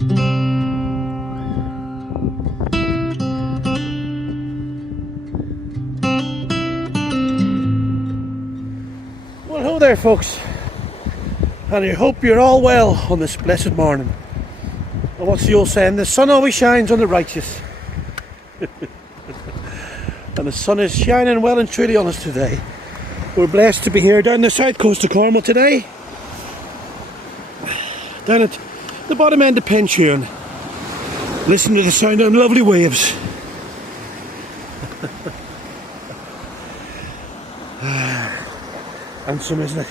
Well, hello there folks, and I hope you're all well on this blessed morning. And what's the old saying? The sun always shines on the righteous. And the sun is shining well and truly on us today. We're blessed to be here down the south coast of Cornwall today, down at the bottom end of Pensioen. Listen to the sound of them lovely waves. Handsome, isn't it?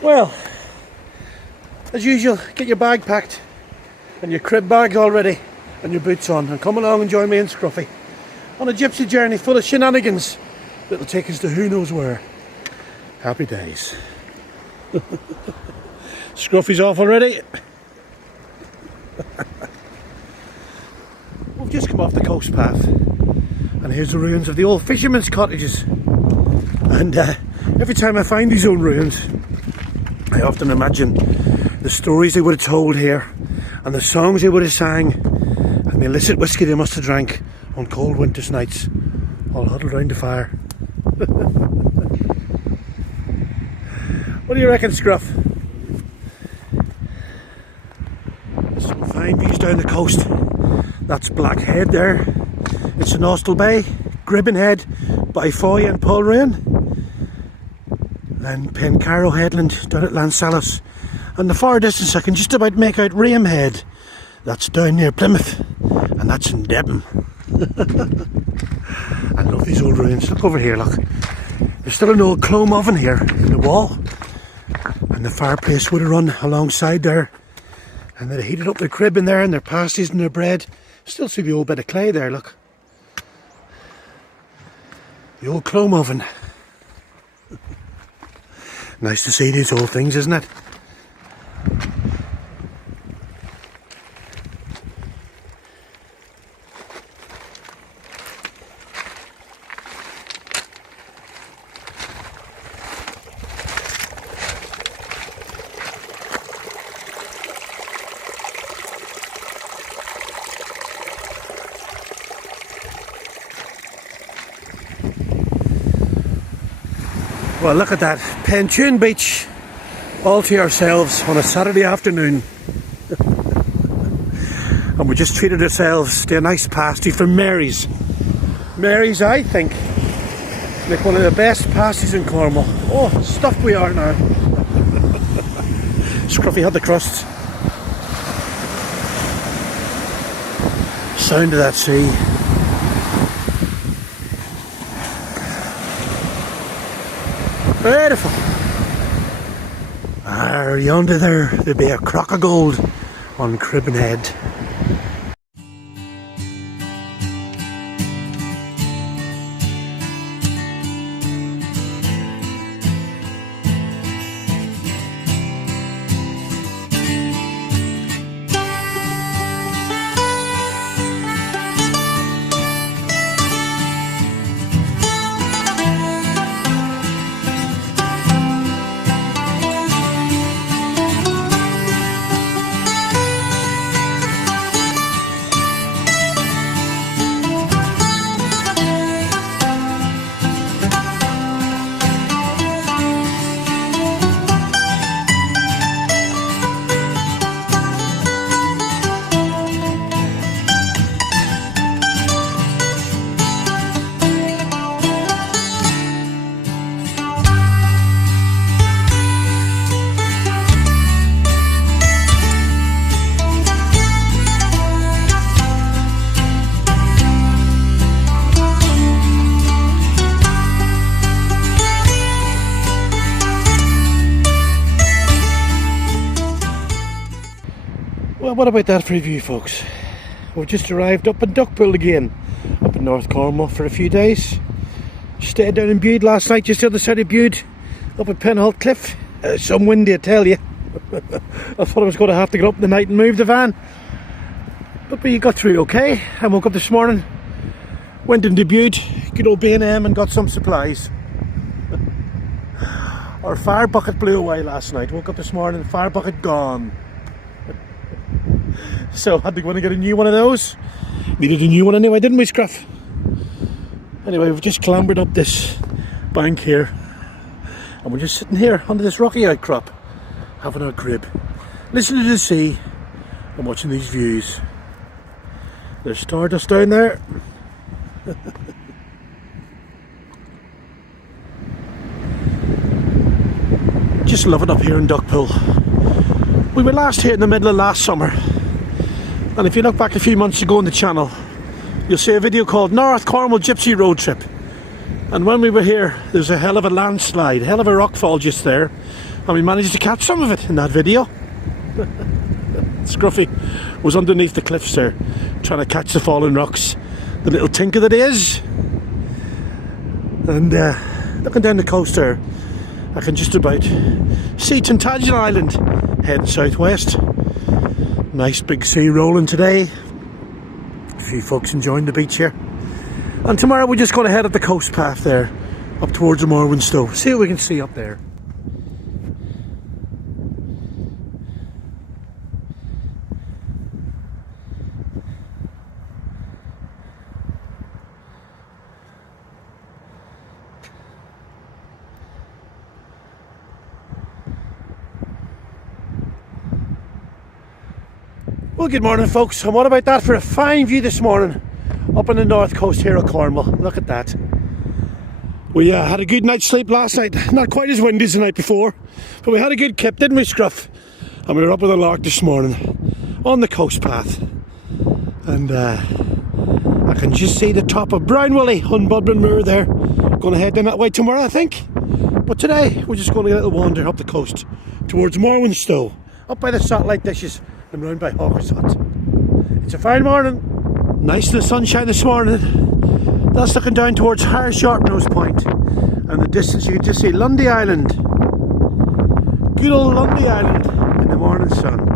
Well, as usual, get your bag packed and your crib bags all ready and your boots on, and come along and join me and Scruffy on a gypsy journey full of shenanigans that'll take us to who knows where. Happy days. Scruffy's off already. We've just come off the coast path, and here's the ruins of the old fishermen's cottages. And every time I find these old ruins, I often imagine the stories they would have told here, and the songs they would have sang, and the illicit whiskey they must have drank on cold winter's nights, all huddled round the fire. What do you reckon, Scruff? There's some fine views down the coast. That's Black Head there. It's in Austell Bay, Gribbon Head, Byfoy and Polruin, and Pencarrow Headland down at Lansallis. And the far distance I can just about make out Rame Head. That's down near Plymouth, and that's in Devon. I love these old ruins. Look over here, look. There's still an old clome oven here in the wall, and the fireplace would have run alongside there, and they'd heated up their crib in there and their pasties and their bread. Still see the old bit of clay there, look. The old clome oven. Nice to see these old things, isn't it? Well, look at that, Pensioen Beach, all to ourselves on a Saturday afternoon. And we just treated ourselves to a nice pasty from Mary's. Mary's, I think, like one of the best pasties in Cornwall. Oh, stuffed we are now. Scruffy had the crusts. Sound of that sea. Beautiful. Yonder there'd be a crock of gold on Gribbon Head. Well, what about that for a view, folks? We've just arrived up in Duckpool again, up in North Cornwall for a few days. Stayed down in Bude last night, just the other side of Bude, up at Penholt Cliff. Some windy, I tell you. I thought I was going to have to get up in the night and move the van. But we got through okay. I woke up this morning, went into Bude, good old B&M, and got some supplies. Our fire bucket blew away last night. Woke up this morning, fire bucket gone. So I had to go in and get a new one of those. Needed a new one anyway, didn't we, Scruff? Anyway, we've just clambered up this bank here, and we're just sitting here under this rocky outcrop, having our crib, listening to the sea and watching these views. There's stardust down there. Just love it up here in Duckpool. We were last here in the middle of last summer, and if you look back a few months ago on the channel, you'll see a video called North Cornwall Gypsy Road Trip. And when we were here, there was a hell of a landslide, hell of a rockfall just there, and we managed to catch some of it in that video. Scruffy was underneath the cliffs there, trying to catch the fallen rocks, the little tinker that he is. And looking down the coast there, I can just about see Tintagel Island heading southwest. Nice big sea rolling today. A few folks enjoying the beach here. And tomorrow we're just going to head up the coast path there, up towards the Morwenstow. See what we can see up there. Well, good morning folks, and what about that for a fine view this morning up on the north coast here of Cornwall. Look at that. We had a good night's sleep last night, not quite as windy as the night before, but we had a good kip, didn't we, Scruff? And we were up with a lark this morning on the coast path, and I can just see the top of Brownwilly on Budburn Moor there. Going to head down that way tomorrow, I think, but today we're just going to get a little wander up the coast towards Morwenstow, up by the satellite dishes and round by Hawker's Hut. It's a fine morning, nice in the sunshine this morning. That's looking down towards Higher Sharpnose Point, and in the distance you can just see Lundy Island. Good old Lundy Island in the morning sun.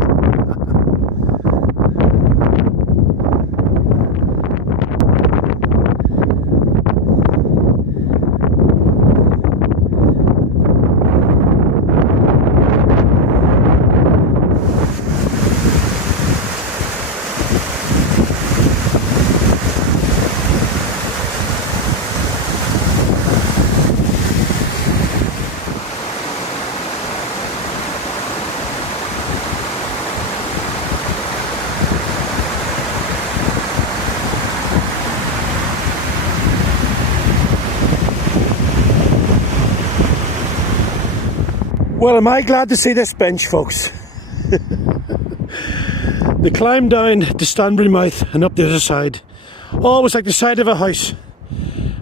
Well, am I glad to see this bench, folks. The climb down to Stanbury Mouth and up the other side, always like the side of a house.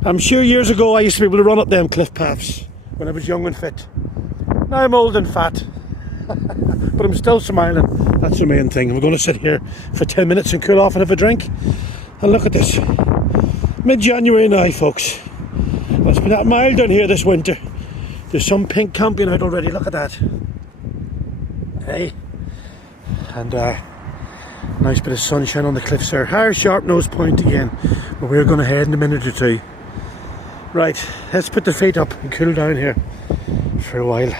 I'm sure years ago I used to be able to run up them cliff paths when I was young and fit. Now I'm old and fat, but I'm still smiling. That's the main thing. We're going to sit here for 10 minutes and cool off and have a drink. And look at this. Mid-January now, folks. Well, it's been that mild down here this winter. There's some pink camping out already, look at that. Hey. And nice bit of sunshine on the cliffs there. Higher Sharpnose Point again, where we're going to head in a minute or two. Right, let's put the feet up and cool down here for a while.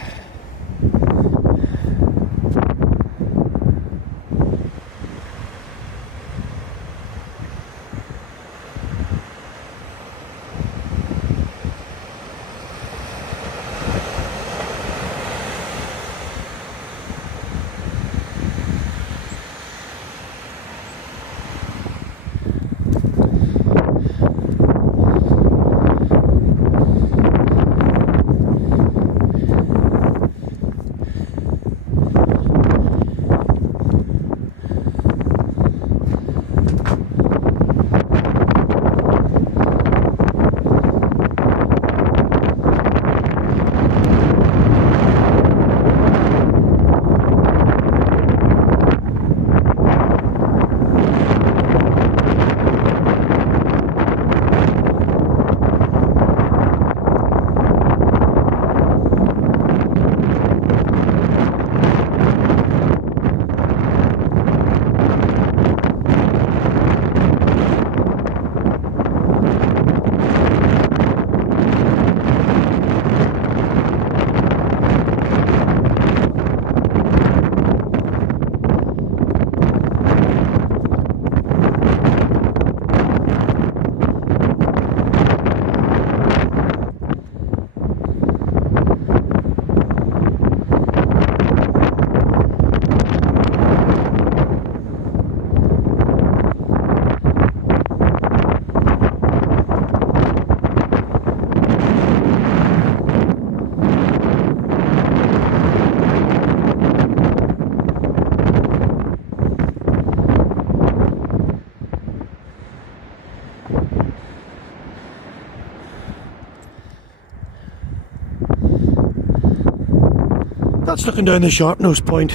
That's looking down the sharp nose point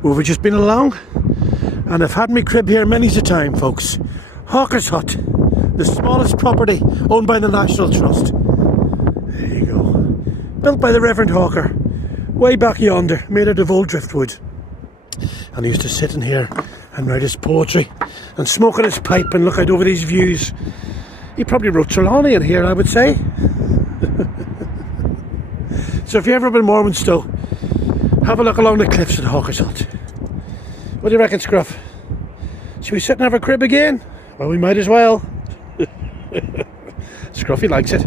where we've just been along. And I've had my crib here many's a time, folks. Hawker's Hut, the smallest property owned by the National Trust. There you go. Built by the Reverend Hawker, way back yonder, made out of old driftwood. And he used to sit in here and write his poetry and smoke on his pipe and look out over these views. He probably wrote Trelawney in here, I would say. So if you're ever up in Morwenstow, have a look along the cliffs at Hawker's Hut. What do you reckon, Scruff? Should we sit and have a crib again? Well, we might as well. Scruffy likes it.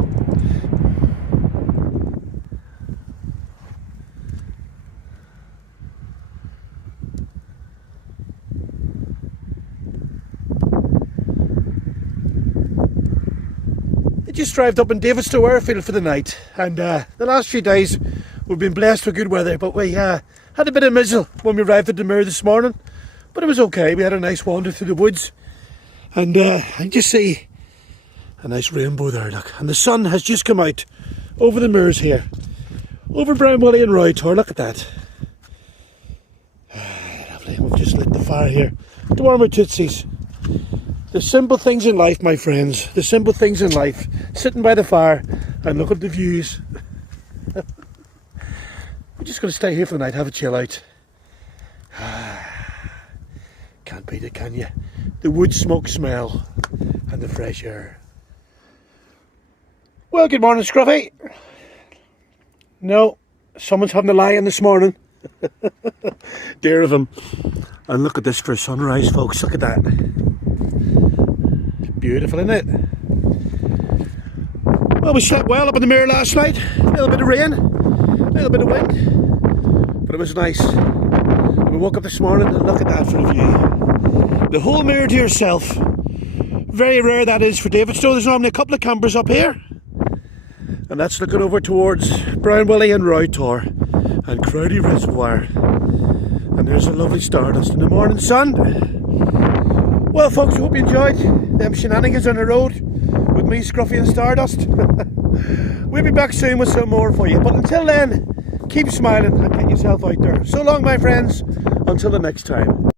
I just arrived up in Davidstow Airfield for the night, and the last few days we've been blessed with good weather, but we had a bit of mizzle when we arrived at the Mere this morning, but it was okay. We had a nice wander through the woods, and I just see a nice rainbow there, look, and the sun has just come out over the Meres here, over Brownwilly and Roytor. Look at that. Lovely. We've just lit the fire here to warm our tootsies. The simple things in life, my friends, the simple things in life. Sitting by the fire and look at the views. We're just going to stay here for the night, have a chill out. Can't beat it, can you? The wood smoke smell and the fresh air. Well, good morning, Scruffy. No, someone's having a lie-in this morning. Dear of him. And look at this for a sunrise, folks. Look at that. It's beautiful, isn't it? Well, we slept well up in the Mere last night. A little bit of rain, a little bit of wind, but it was nice. And we woke up this morning and look at that for a view. The whole Mere to yourself. Very rare that is for Davidstow. There's normally a couple of campers up here. And that's looking over towards Brownwilly and Roytor and Crowdy Reservoir. And there's a lovely stardust in the morning sun. Well, folks, I hope you enjoyed them shenanigans on the road with me, Scruffy and Stardust. We'll be back soon with some more for you. But until then, keep smiling and get yourself out there. So long, my friends. Until the next time.